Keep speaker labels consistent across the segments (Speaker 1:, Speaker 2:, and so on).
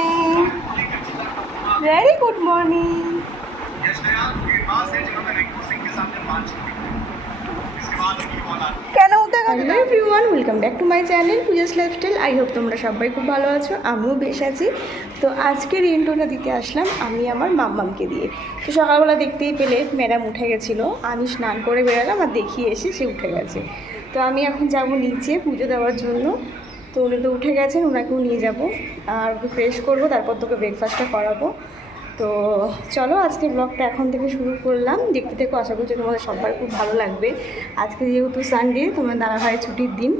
Speaker 1: Morning very good morning কেন উঠে hello everyone welcome back to my channel Puja's lifestyle I hope তোমরা সবাই খুব ভালো আছো, আমিও বেশ আছি। তো আজকের ইন্টোটা দিতে আসলাম আমি আমার মাম্মামকে দিয়ে। তো সকালবেলা দেখতেই পেলে ম্যাডাম উঠে গেছিল, আমি স্নান করে বেরোলাম আর দেখিয়ে এসে সে উঠে গেছে। তো আমি এখন যাব নিচে পুজো দেওয়ার জন্য। তো উনি তো উঠে গেছেন, ওনাকেও নিয়ে যাব। আর ওকে ফ্রেশ করব, তারপর তোকে ব্রেকফাস্টটা করাবো। তো চলো, আজকে ব্লগটা এখন থেকে শুরু করলাম। দেখতে দেখো আশা করছি তোমাদের সবার খুব ভালো লাগবে। আজকে যেহেতু সানডে তোমার দাদা ভাইয়ের ছুটির দিন।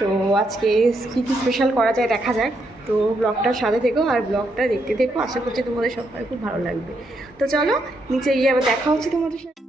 Speaker 1: তো আজকে কী কী স্পেশাল করা যায় দেখা যাক। তো ব্লগটার সাথে থেকো আর ব্লগটা দেখতে দেখো আশা করছি তোমাদের সবার খুব ভালো লাগবে। তো চলো, নিচে গিয়ে আবার দেখা হচ্ছে তোমাদের সাথে।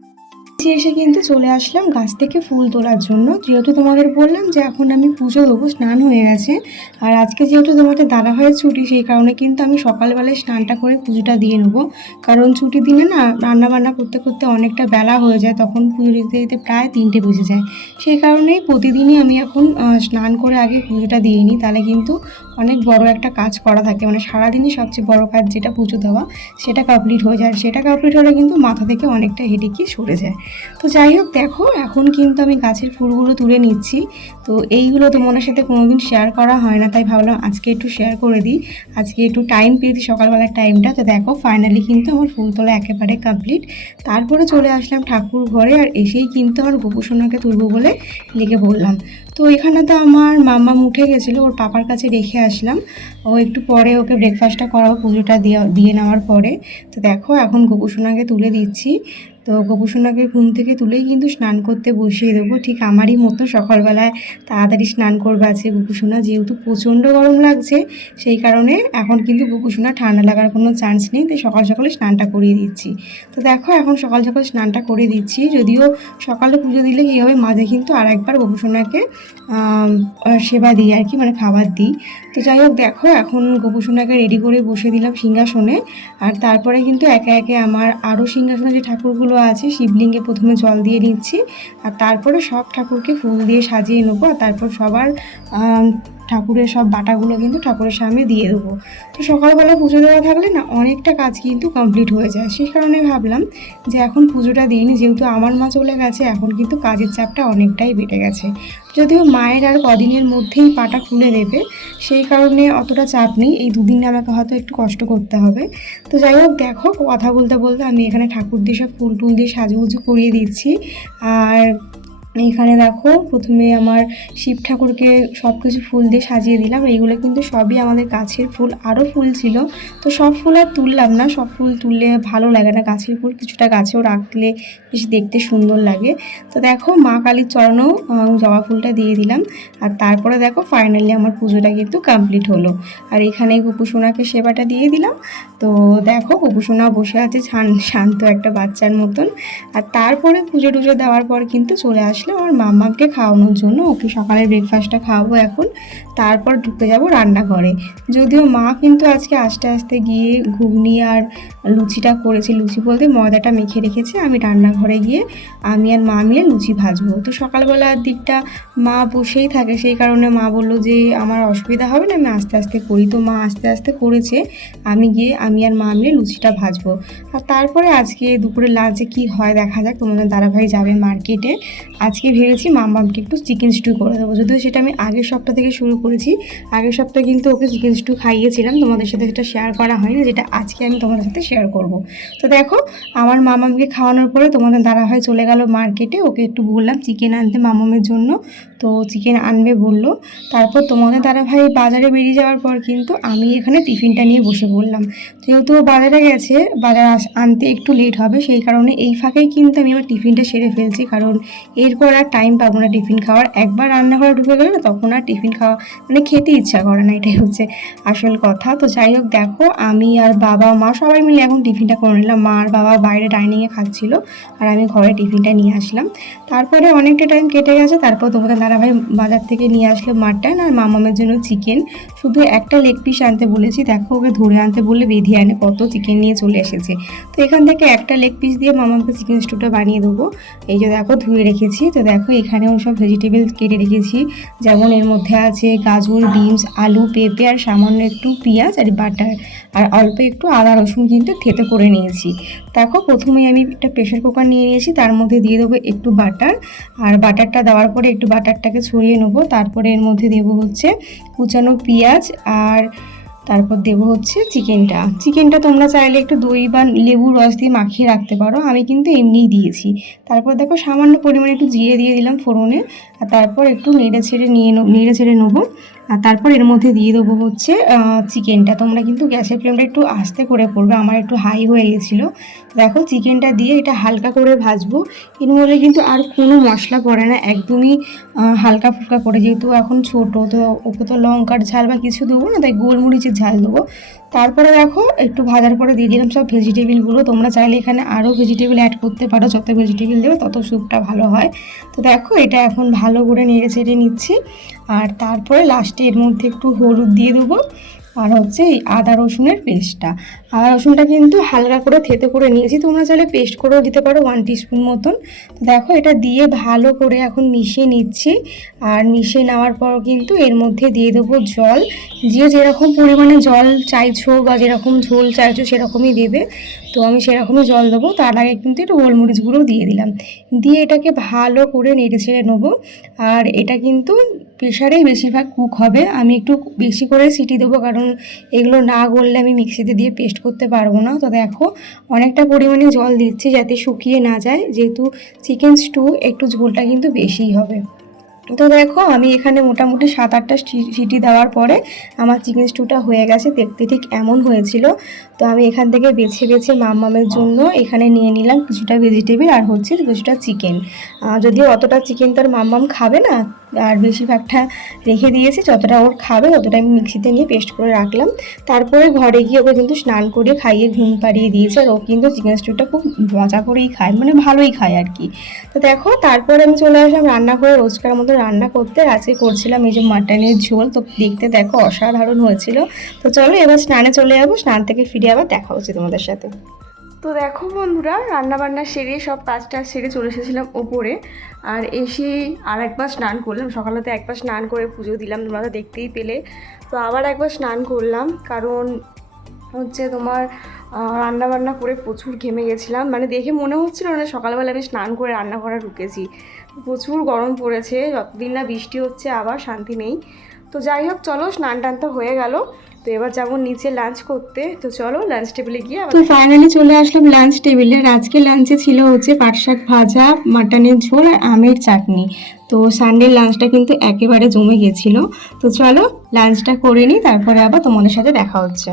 Speaker 1: এসে কিন্তু চলে আসলাম গাছ থেকে ফুল তোলার জন্য। যেহেতু তোমাদের বললাম যে এখন আমি পুজো দেবো, স্নান হয়ে গেছে। আর আজকে যেহেতু তোমাদের দাদা হয়ে ছুটি, সেই কারণে কিন্তু আমি সকালবেলায় স্নানটা করে পুজোটা দিয়ে নেব। কারণ ছুটির দিনে না রান্না বান্না করতে করতে অনেকটা বেলা হয়ে যায়, তখন পুজো দিতে দিতে প্রায় তিনটে বেজে যায়। সেই কারণেই প্রতিদিনই আমি এখন স্নান করে আগে পুজোটা দিয়ে নিই। তাহলে কিন্তু অনেক বড় একটা কাজ করা থাকে। মানে সারাদিনই সবচেয়ে বড় কাজ যেটা পুজো দেওয়া, সেটা কমপ্লিট হয়ে যায়। আর সেটা কমপ্লিট হলে কিন্তু মাথা থেকে অনেকটা হেডেকি সরে যায়। তো যাই হোক, দেখো, এখন কিন্তু আমি গাছের ফুলগুলো তুলে নিচ্ছি। তো এইগুলো তোমাদের সাথে কোনোদিন শেয়ার করা হয় না, তাই ভাবলাম আজকে একটু শেয়ার করে দিই। আজকে একটু টাইম পেয়েছি সকালবেলার টাইমটা তো দেখো ফাইনালি কিন্তু আমার ফুল তোলা একেবারে কমপ্লিট তারপরে চলে আসলাম ঠাকুর ঘরে, আর এসেই কিন্তু আমার গোপুসোনাকে তুলবো বলে লেগে বললাম। তো এখানে তো আমার মাম্মা উঠে গেছিল, ওর পাপার কাছে রেখে আসলাম। ও একটু পরে ওকে ব্রেকফাস্টটা করাবো পুজোটা দিয়ে দিয়ে নেওয়ার পরে। তো দেখো, এখন গোপুসোনাকে তুলে দিচ্ছি। তো গোপুসোনাকে ঘুম থেকে তুলেই কিন্তু স্নান করতে বসিয়ে দেবো। ঠিক আমারই মতো সকালবেলায় তাড়াতাড়ি স্নান করবে আছে গোপুসোনা। যেহেতু প্রচণ্ড গরম লাগছে, সেই কারণে এখন কিন্তু গোপুসোনা ঠান্ডা লাগার কোনো চান্স নেই। তাই সকাল সকালে স্নানটা করিয়ে দিচ্ছি। তো দেখো, এখন সকাল সকাল স্নানটা করে দিচ্ছি। যদিও সকালে পুজো দিলে কী হবে, মাঝে কিন্তু আর একবার গোপুসোনাকে সেবা দিই আর কি মানে খাবার দিই। তো যাই হোক, দেখো, এখন গোপুসোনাকে রেডি করে বসে দিলাম সিংহাসনে। আর তারপরে কিন্তু একে একে আমার আরও সিংহাসনে যে ঠাকুরগুলো আছে, শিবলিঙ্গে প্রথমে জল দিয়ে নিচ্ছি, আর তারপরে সব ঠাকুরকে ফুল দিয়ে সাজিয়ে নেব, আর তারপর সবার ঠাকুরের সব বাটাগুলো কিন্তু ঠাকুরের সামনে দিয়ে দেবো। তো সকালবেলা পুজো দেওয়া থাকলে না অনেকটা কাজ কিন্তু কমপ্লিট হয়ে যায়। সেই কারণে ভাবলাম যে এখন পুজোটা দিইনি, যেহেতু আমার মা চলে গেছে, এখন কিন্তু কাজের চাপটা অনেকটাই বেড়ে গেছে। যদিও মায়ের আর কদিনের মধ্যেই পাটা খুলে দেবে, সেই কারণে অতটা চাপ নেই। এই দুদিনে আমাকে হয়তো একটু কষ্ট করতে হবে। তো যাই হোক, দেখো কথা বলতে বলতে আমি এখানে ঠাকুর দিয়ে সব ফুল টুল দিয়ে সাজুগুজু করিয়ে দিচ্ছি। আর এখানে দেখো প্রথমে আমার শিব ঠাকুরকে সব কিছু ফুল দিয়ে সাজিয়ে দিলাম। এইগুলো কিন্তু সবই আমাদের গাছের ফুল, আরও ফুল ছিল। তো সব ফুল আর তুললাম না, সব ফুল তুললে ভালো লাগে না। গাছের ফুল কিছুটা গাছেও রাখলে বেশ দেখতে সুন্দর লাগে। তো দেখো মা কালীর চরণেও জবা ফুলটা দিয়ে দিলাম। আর তারপরে দেখো ফাইনালি আমার পুজোটা কিন্তু কমপ্লিট হলো। আর এখানে গোপুসোনাকে সেবাটা দিয়ে দিলাম। তো দেখো গোপুসোনা বসে আছে শান- শান্ত একটা বাচ্চার মতন। আর তারপরে পুজো টুজো দেওয়ার পর কিন্তু চলে আসলো আমার মাম্মাকে খাওয়ানোর জন্য ওকে সকালে ব্রেকফাস্টটা খাওয়াবো এখন। তারপর ঢুকতে যাব রান্নাঘরে। যদিও মা কিন্তু আজকে আস্তে আস্তে গিয়ে ঘুগনি আর লুচিটা করেছে। লুচি বলতে ময়দাটা মেখে রেখেছে। আমি রান্নাঘরে গিয়ে আমি আর মা মিলে লুচি ভাজবো। তো সকালবেলার দিকটা মা বসেই থাকে। সেই কারণে মা বলল যে, আমার অসুবিধা হবে না, আমি আস্তে আস্তে করি। তো মা আস্তে আস্তে করেছে। আমি গিয়ে, আমি আর মা মিলে লুচিটা ভাজবো। আর তারপরে আজকে দুপুরে লাঞ্চে কি হয় দেখা যাক। তোমাদের দাদাভাই যাবে মার্কেটে আজকে ভেবেছি মামামকে একটু চিকেন স্টু করে দেবো। যদিও সেটা আমি আগের সপ্তাহ থেকে শুরু করেছি। আগের সপ্তাহে কিন্তু ওকে চিকেন স্টু খাইয়েছিলাম। তোমাদের সাথে সেটা শেয়ার করা হয়নি, যেটা আজকে আমি তোমাদের সাথে শেয়ার করব। তো দেখো, আমার মামামকে খাওয়ানোর পরে তোমাদের দাদাভাই চলে গেল মার্কেটে ওকে একটু বললাম চিকেন আনতে মামামের জন্য। তো চিকেন আনবে বলল। তারপর তোমাদের দাদাভাই বাজারে বেরিয়ে যাওয়ার পর কিন্তু আমি এখানে টিফিনটা নিয়ে বসে পড়লাম। যেহেতু বাজারে গেছে, বাজার আনতে একটু লেট হবে, সেই কারণে এই ফাঁকেই কিন্তু আমি আমার টিফিনটা সেরে ফেলছি। কারণ এরপর আর টাইম পাবো না টিফিন খাওয়ার। একবার রান্নাঘরে ঢুকে গেলে না তখন আর টিফিন খাওয়া মানে খেতে ইচ্ছা করে না, এটাই হচ্ছে আসল কথা। তো যাই হোক, দেখো আমি আর বাবা মা সবাই মিলে এখন টিফিনটা করে নিলাম। মা আর বাবা বাইরে ডাইনিংয়ে খাচ্ছিল আর আমি ঘরে টিফিনটা নিয়ে আসলাম। তারপরে অনেকটা টাইম কেটে গেছে, তারপর তোমাদের দাদাভাই বাজার থেকে নিয়ে আসলো মাটন আর মামামের জন্য চিকেন শুধু একটা লেগ পিস আনতে বলেছি, দেখো ওকে ধরে আনতে বললে বেঁধে আনে, কত চিকেন নিয়ে চলে এসেছে। তো এখান থেকে একটা লেগ পিস দিয়ে মামাকে চিকেন স্টুটা বানিয়ে দেবো। এই যে দেখো ধুয়ে রেখেছি। তো দেখো এখানেও সব ভেজিটেবল কেটে রেখেছি। যেমন এর মধ্যে আছে গাজর, বিনস, আলু, পেঁপে আর সামান্য একটু পেঁয়াজ আর বাটার। আর অল্প একটু আদা, রসুন কিন্তু থেতে করে নিয়েছি। দেখো প্রথমেই আমি একটা প্রেশার কুকার নিয়ে নিয়েছি, তার মধ্যে দিয়ে দেবো একটু বাটার। আর বাটারটা দেওয়ার পরে একটু বাটারটাকে ছড়িয়ে নেব। তারপরে এর মধ্যে দেবো হচ্ছে কুচানো পেঁয়াজ আর তারপর দেবো হচ্ছে চিকেনটা। চিকেনটা তোমরা চাইলে একটু দই বা লেবুর রস দিয়ে মাখিয়ে রাখতে পারো। আমি কিন্তু এমনিই দিয়েছি। তারপর দেখো সামান্য পরিমাণে একটু জিরে দিয়ে দিলাম ফোড়নে। আর তারপর একটু নেড়ে ছেড়ে নিয়ে নেড়ে ছেড়ে নেব। আর তারপর এর মধ্যে দিয়ে দেবো হচ্ছে চিকেনটা। তোমরা কিন্তু গ্যাসের ফ্লেমটা একটু আস্তে করে করবে, আমার একটু হাই হয়ে গেছিল। তো দেখো, চিকেনটা দিয়ে এটা হালকা করে ভাজবো। এর মধ্যে কিন্তু আর কোনো মশলা পড়ে না, একদমই হালকা ফুলকা করে। যেহেতু এখন ছোট, তো ওকে তো লঙ্কার ঝাল বা কিছু দেবো না, তাই গোলমরিচের ঝাল দেবো। তারপরে দেখো, একটু ভাজার পরে দিয়ে দিলাম সব ভেজিটেবিলগুলো তোমরা চাইলে এখানে আরও ভেজিটেবিল অ্যাড করতে পারো, যত ভেজিটেবিল দেবে তত স্যুপটা ভালো হয়। তো দেখো, এটা এখন ভালো করে নেড়ে চেড়ে নিচ্ছি। আর তারপরে লাস্টে এর মধ্যে একটু হলুদ দিয়ে দেবো। আর হচ্ছে এই আদা রসুনের পেস্টটা। আদা রসুনটা কিন্তু হালকা করে থেতে করে নিয়েছি, তোমরা চাইলে পেস্ট করেও দিতে পারো ওয়ান টিস্পুন মতন। দেখো এটা দিয়ে ভালো করে এখন মিশিয়ে নিচ্ছি। আর মিশিয়ে নেওয়ার পর কিন্তু এর মধ্যে দিয়ে দেবো জল। যে যেরকম পরিমাণে জল চাইছো বা যেরকম ঝোল চাইছো সেরকমই দেবে। তো আমি সেরকমই জল দেবো, তার আগে কিন্তু একটু গোলমরিচ গুঁড়ো দিয়ে দিলাম। দিয়ে এটাকে ভালো করে নেড়ে ছেড়ে নেব। আর এটা কিন্তু প্রেশারেই বেশিরভাগ কুক হবে। আমি একটু বেশি করে সিটি দেবো, কারণ এগুলো না গললে আমি মিক্সিতে দিয়ে পেস্ট করতে পারব না। তো দেখো, অনেকটা পরিমাণে জল দিচ্ছি যাতে শুকিয়ে না যায়। যেহেতু চিকেন স্টু, একটু ঝোলটা কিন্তু বেশিই হবে। তো দেখো, আমি এখানে মোটামুটি সাত আটটা সিটি দেওয়ার পরে আমার চিকেন স্টুটা হয়ে গেছে। দেখতে ঠিক এমন হয়েছিল। তো আমি এখান থেকে বেছে বেছে মামামের জন্য এখানে নিয়ে নিলাম কিছুটা ভেজিটেবিল আর হচ্ছে কিছুটা চিকেন। যদিও অতটা চিকেন তার মাম্মাম খাবে না আর বেশিরভাগটা রেখে দিয়েছি। যতটা ওর খাবে ততটা আমি মিক্সিতে নিয়ে পেস্ট করে রাখলাম। তারপরে ঘরে গিয়ে ওকে কিন্তু স্নান করে খাইয়ে ঘুম পাড়িয়ে দিয়েছে আর ও কিন্তু চিকেন স্টুটা খুব মজা করেই খায় মানে ভালোই খায় আর কি। তো দেখো, তারপরে আমি চলে আসলাম রান্না করে রোজকার মতো রান্না করতে। আজকে করছিলাম এই যে মাটনের ঝোল। তো দেখতে দেখো, অসাধারণ হয়েছিল। তো চলো এবার স্নানে চলে যাব। স্নান থেকে ফিরে আবার দেখা হচ্ছে তোমাদের সাথে। তো দেখো বন্ধুরা রান্না বান্না সেরে সব কাজটা সেরে চলে এসেছিলাম ওপরে। আর এসে আর একবার স্নান করলাম। সকালেতে একবার স্নান করে পুজো দিলাম, তোমরা তো দেখতেই পেলে। তো আবার একবার স্নান করলাম, কারণ হচ্ছে তোমার রান্না বান্না করে প্রচুর ঘেমে গেছিলাম। মানে দেখে মনে হচ্ছিল না সকালবেলা আমি স্নান করে রান্না করা ঢুকেছি। প্রচুর গরম পড়েছে, যতদিন না বৃষ্টি হচ্ছে আবার শান্তি নেই। তো যাই হোক, চলো স্নান টান তো হয়ে গেল। তো এবার যাব নিচে লাঞ্চ করতে। তো চলো লাঞ্চ টেবিলে গিয়ে তো ফাইনালি চলে আসলাম লাঞ্চ টেবিলে আর আজকে লাঞ্চে ছিল হচ্ছে পাট শাক ভাজা মাটনের ঝোল আর আমের চাটনি। তো সানডের লাঞ্চটা কিন্তু একেবারে জমে গেছিল। তো চলো লাঞ্চটা করে নিই তারপরে আবার তোমাদের সাথে দেখা হচ্ছে।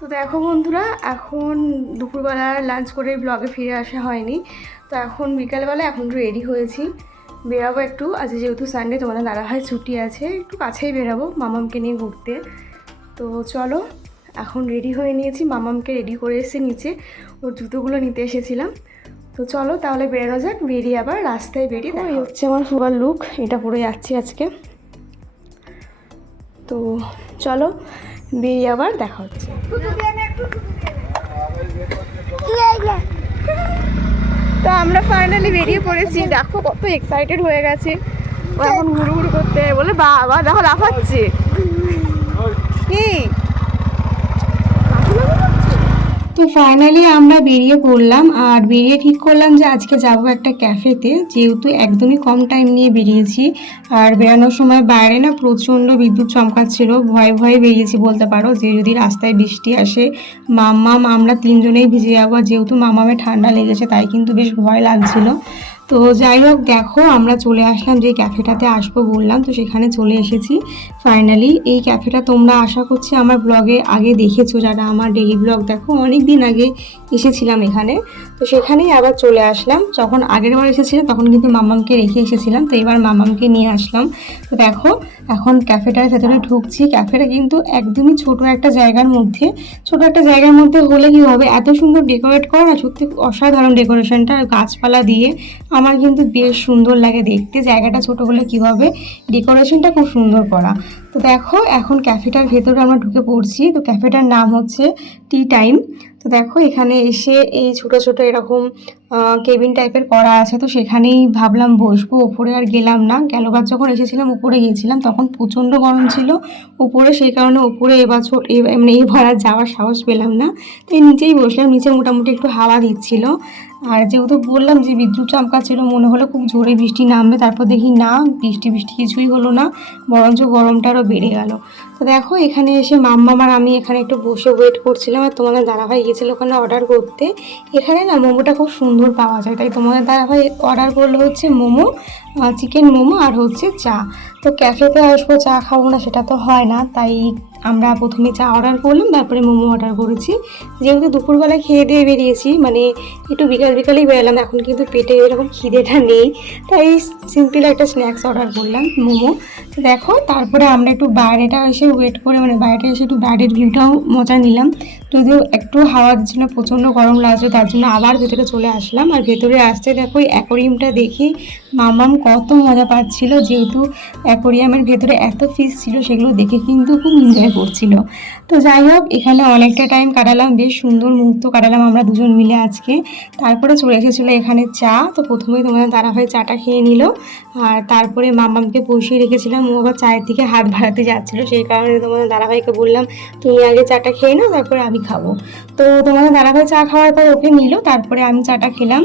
Speaker 1: তো দেখো বন্ধুরা এখন দুপুরবেলা লাঞ্চ করে ব্লগে ফিরে আসা হয়নি। তো এখন বিকালবেলা এখন একটু রেডি হয়েছি। বেরাবো একটু। আজ যেহেতু সানডে তোমাদের দাদাভাই ছুটি আছে একটু কাছেই বেরাবো মামামকে নিয়ে ঘুরতে। তো চলো এখন রেডি হয়ে নিয়েছি। মামামকে রেডি করে এসে নিচে ওর জুতোগুলো নিতে এসেছিলাম। তো চলো তাহলে বেরোনো যাক বেরিয়ে আবার রাস্তায় বেরিয়ে দেখা হচ্ছে আমার ফুয়ার লুক এটা পরে যাচ্ছি আজকে। তো চলো বেরিয়ে আবার দেখা হচ্ছে। তো আমরা ফাইনালি বেরিয়ে পড়েছি। দেখো কত এক্সাইটেড হয়ে গেছে। ও এখন ঘুরু ঘুরু করতে বলে বাবা দেখো লাফাচ্ছে কি তো ফাইনালি আমরা বেরিয়ে পড়লাম আর বেরিয়ে ঠিক করলাম যে আজকে যাব একটা ক্যাফেতে যেহেতু একদমই কম টাইম নিয়ে বেরিয়েছি আর বেরানোর সময় বাইরে না প্রচণ্ড বিদ্যুৎ চমকাচ্ছিল। ভয়ে ভয়ে বেরিয়েছি বলতে পারো যে যদি রাস্তায় বৃষ্টি আসে, মাম্মাম আমরা তিনজনেই ভিজে যাব। যেহেতু মামামে ঠান্ডা লেগেছে, তাই কিন্তু বেশ ভয় লাগছিল। তো যাই হোক, দেখো, আমরা চলে আসলাম যে ক্যাফেটাতে, আসব বললাম, তো সেখানে চলে এসেছি। ফাইনালি এই ক্যাফেটা তোমরা আশা করছি আমার ব্লগে আগে দেখেছ, যারা আমার ডেলি ব্লগ দেখো অনেক দিন আগে এসেছিলাম এখানে। তো সেখানেই আবার চলে আসলাম। যখন আগের বার এসেছিলাম, তখন কিন্তু মামামকে রেখে এসেছিলাম, তো এবার মামামকে নিয়ে আসলাম। তো দেখো, এখন ক্যাফেটার ভেতরে ঢুকছি। ক্যাফেটা কিন্তু একদমই ছোট একটা জায়গার মধ্যে। ছোট একটা জায়গার মধ্যে হলে কী হবে? এত সুন্দর ডেকোরেট করা সত্যি অসাধারণ ডেকোরেশনটা গাছপালা দিয়ে। আমার কিন্তু বেশ সুন্দর লাগে দেখতে। জায়গাটা ছোট হলে কি হবে? ডেকোরেশনটা খুব সুন্দর করা। তো দেখো, এখন ক্যাফেটার ভেতরে আমরা ঢুকে পড়ছি। তো ক্যাফেটার নাম হচ্ছে টি টাইম দেখো, এখানে এসে এই ছোট ছোট এরকম কেবিন টাইপের করা আছে। তো সেখানেই ভাবলাম বসবো। উপরে আর গেলাম না। গেলবার যখন এসেছিলাম, উপরে গিয়েছিলাম, তখন প্রচণ্ড গরম ছিল। উপরে সেই কারণে উপরে এবছর মানে এবার আর যাওয়ার সাহস পেলাম না। তো এই নিচেই বসলাম। নিচে মোটামুটি একটু হাওয়া দিচ্ছিল। আর যেহেতু বললাম যে বিদ্যুৎ চমকাচ্ছিল, মনে হলো খুব জোরে বৃষ্টি নামবে। তারপর দেখি না, বৃষ্টি বৃষ্টি কিছুই হলো না। বরঞ্চ গরমটা আরও বেড়ে গেল। তো দেখো, এখানে এসে মাম্মা আর আমি এখানে একটু বসে ওয়েট করছিলাম আর তোমাদের দাদাভাই গিয়েছিল ওখানে অর্ডার করতে। এখানে না মোমোটা খুব সুন্দর পাওয়া যায়, তাই তোমাদের দাদাভাই অর্ডার করল হচ্ছে মোমো চিকেন মোমো আর হচ্ছে চা। তো ক্যাফেতে আসব, চা খাব না সেটা তো হয় না, তাই আমরা প্রথমে চা অর্ডার করলাম, তারপরে মোমো অর্ডার করেছি। যেহেতু দুপুরবেলা খেয়ে দিয়ে বেরিয়েছি মানে একটু বিকাল বিকালেই বেরোলাম, এখন কিন্তু পেটে এরকম খিদেটা নেই। তাই সিম্পল একটা স্ন্যাক্স অর্ডার করলাম, মোমো। তো দেখো, তারপরে আমরা একটু বাইরেটা এসে ওয়েট করে মানে বাইরে এসে একটু বাইরের ভিউটাও মজা নিলাম। যদিও একটু হাওয়া দিচ্ছিল, প্রচণ্ড গরম লাগছে তার জন্য আবার ভেতরে চলে আসলাম। আর ভেতরে আসতে দেখো অ্যাকোরিয়ামটা দেখি মামাম কত মজা পাচ্ছিল, যেহেতু অ্যাকোরিয়ামের ভেতরে এত ফিস ছিল, সেগুলো দেখে কিন্তু খুব এনজয় করছিল। তো যাই হোক, এখানে অনেকটা টাইম কাটালাম, বেশ সুন্দর মুহূর্ত কাটালাম আমরা দুজন মিলে আজকে। তারপরে চলে এসেছিল এখানে চা, তো প্রথমেই তোমাদের দাদাভাই চাটা খেয়ে নিল, আর তারপরে মামামকে বসিয়ে রেখেছিলাম, ও আবার চায়ের দিকে হাত ভাড়াতে যাচ্ছিল, সেই কারণে তোমাদের দাদাভাইকে বললাম, তুমি আগে চাটা খেয়ে নাও, তারপরে আমি খাব। তো তোমাদের দাদাভাই চা খাওয়ার পর ওকে নিল, তারপরে আমি চাটা খেলাম,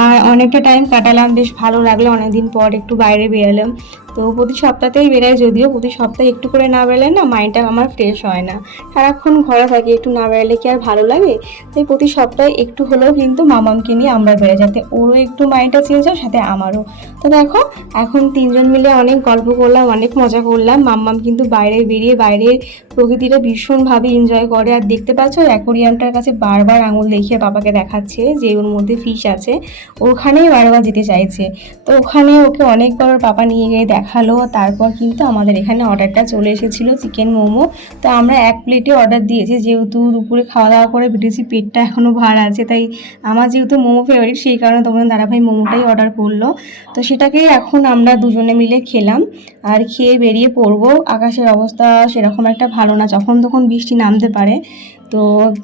Speaker 1: আর অনেকটা টাইম কাটালাম, বেশ ভালো লাগল অনেকদিন পর একটু বাইরে বেরোলাম। তো প্রতি সপ্তাহতেই বেরোয়, যদিও প্রতি সপ্তাহে একটু করে না বেরোলে না মাইন্ডটা আমার ফ্রেশ হয় না। সারাক্ষণ ঘরে থাকি, একটু না বেরোলে কি আর ভালো লাগে? তাই প্রতি সপ্তাহে একটু হলেও কিন্তু মামামকে নিয়ে আমরা বেরোই, যাতে ওরও একটু মাইন্ডটা চেঞ্জ হয়, সাথে আমারও। তো দেখো, এখন তিনজন মিলে অনেক গল্প করলাম, অনেক মজা করলাম। মাম্মাম কিন্তু বাইরে বেরিয়ে, বাইরের প্রকৃতিটা ভীষণভাবে এনজয় করে। আর দেখতে পাচ্ছ, অ্যাকোরিয়ামটার কাছে বারবার আঙুল দেখিয়ে বাবাকে দেখাচ্ছে যে ওর মধ্যে ফিশ আছে। ওখানেই বারবার যেতে চাইছে। তো ওখানে ওকে অনেকবার ওর পাপা নিয়ে গিয়ে দেখাল। তারপর কিন্তু আমাদের এখানে অর্ডারটা চলে এসেছিল চিকেন মোমো। তো আমরা এক প্লেটে অর্ডার দিয়েছি, যেহেতু দুপুরে খাওয়া দাওয়া করে বেরিয়েছি পেটটা এখনও ভার আছে। তাই আমার যেহেতু মোমো ফেভারিট সেই কারণে তোমাদের দাদাভাই মোমোটাই অর্ডার করল। তো সেটাকেই এখন আমরা দুজনে মিলে খেলাম আর খেয়ে বেরিয়ে পড়ব। আকাশের অবস্থা সেরকম একটা ভালো না, যখন তখন বৃষ্টি নামতে পারে। তো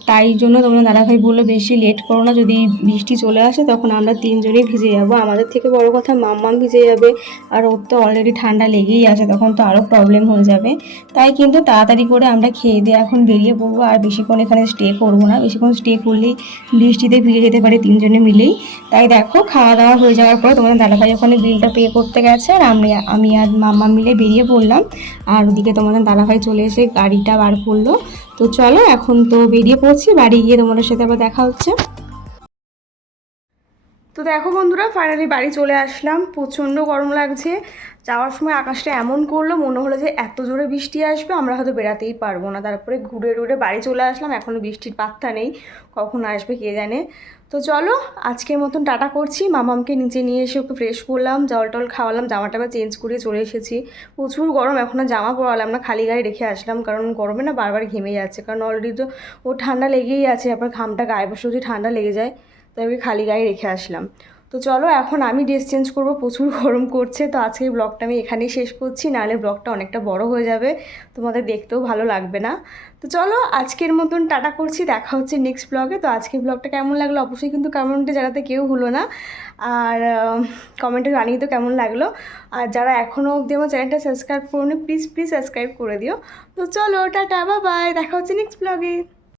Speaker 1: তাই জন্য তোমরা দাদাভাই বলল, বেশি লেট করো না, যদি বৃষ্টি চলে আসে তখন আমরা তিনজনেই ভিজে যাব। আমাদের থেকে বড় কথা, মাম্মাম ভিজে যাবে, আর ওর তো অলরেডি ঠান্ডা লেগেই আছে, তখন তো আরও প্রবলেম হয়ে যাবে। তাই কিন্তু তাড়াতাড়ি করে আমরা খেয়ে দিয়ে এখন বেরিয়ে পড়ব, আর বেশিক্ষণ এখানে স্টে করব না। বেশিক্ষণ স্টে করলেই বৃষ্টিতে ভিজে যেতে পারে তিনজনে মিলেই। তাই দেখো, খাওয়া দাওয়া হয়ে যাওয়ার পর তোমাদের দাদাভাই ওখানে বিলটা পে করতে গেছে, আর আমি আমি আর মাম্মা মিলে বেরিয়ে পড়লাম। আর ওদিকে তোমাদের দাদাভাই চলে এসে গাড়িটা বার করল। তো চলো এখন তো বেরিয়ে পড়ছি বাড়ি গিয়ে তোমাদের সাথে আবার দেখা হচ্ছে। তো দেখো বন্ধুরা ফাইনালি বাড়ি চলে আসলাম। প্রচণ্ড গরম লাগছে। যাওয়ার সময় আকাশটা এমন করল, মনে হলো যে এত জোরে বৃষ্টি আসবে, আমরা হয়তো বেড়াতেই পারব না। তারপরে ঘুরে ঘুরে বাড়ি চলে আসলাম এখনও বৃষ্টির পাত্তা নেই, কখন আসবে কে জানে। তো চলো, আজকের মতন টাটা করছি। মামামকে নিচে নিয়ে এসে ওকে ফ্রেশ করলাম, জল টল খাওয়ালাম জামা টামা চেঞ্জ করে চলে এসেছি। প্রচুর গরম এখনও জামা পরালাম না, খালি গায়ে রেখে আসলাম, কারণ গরমে না বারবার ঘেমে যাচ্ছে। কারণ অলরেডি তো ও ঠান্ডা লেগেই আছে, আবার ঘামটা গায়ে বসে যদি ঠান্ডা লেগে যায়। তাই ওকে খালি গায়ে রেখে আসলাম। তো চলো, এখন আমি ড্রেস চেঞ্জ করব, প্রচুর গরম করছে, তো আজকের ব্লগটা আমি এখানেই শেষ করছি, নাহলে ব্লগটা অনেকটা বড় হয়ে যাবে, তোমাদের দেখতেও ভালো লাগবে না। তো চলো, আজকের মতন টাটা করছি, দেখা হচ্ছে নেক্সট ব্লগে তো আজকের ব্লগটা কেমন লাগল অবশ্যই কিন্তু কমেন্টে জানাতে কেউ হলো না, আর কমেন্টে জানিয়ে তো কেমন লাগল, আর যারা এখনও অবধি আমার চ্যানেলটা সাবস্ক্রাইব করুন প্লিজ প্লিজ সাবস্ক্রাইব করে দিও। তো চলো, টাটা বা বাই দেখা হচ্ছে নেক্সট ব্লগে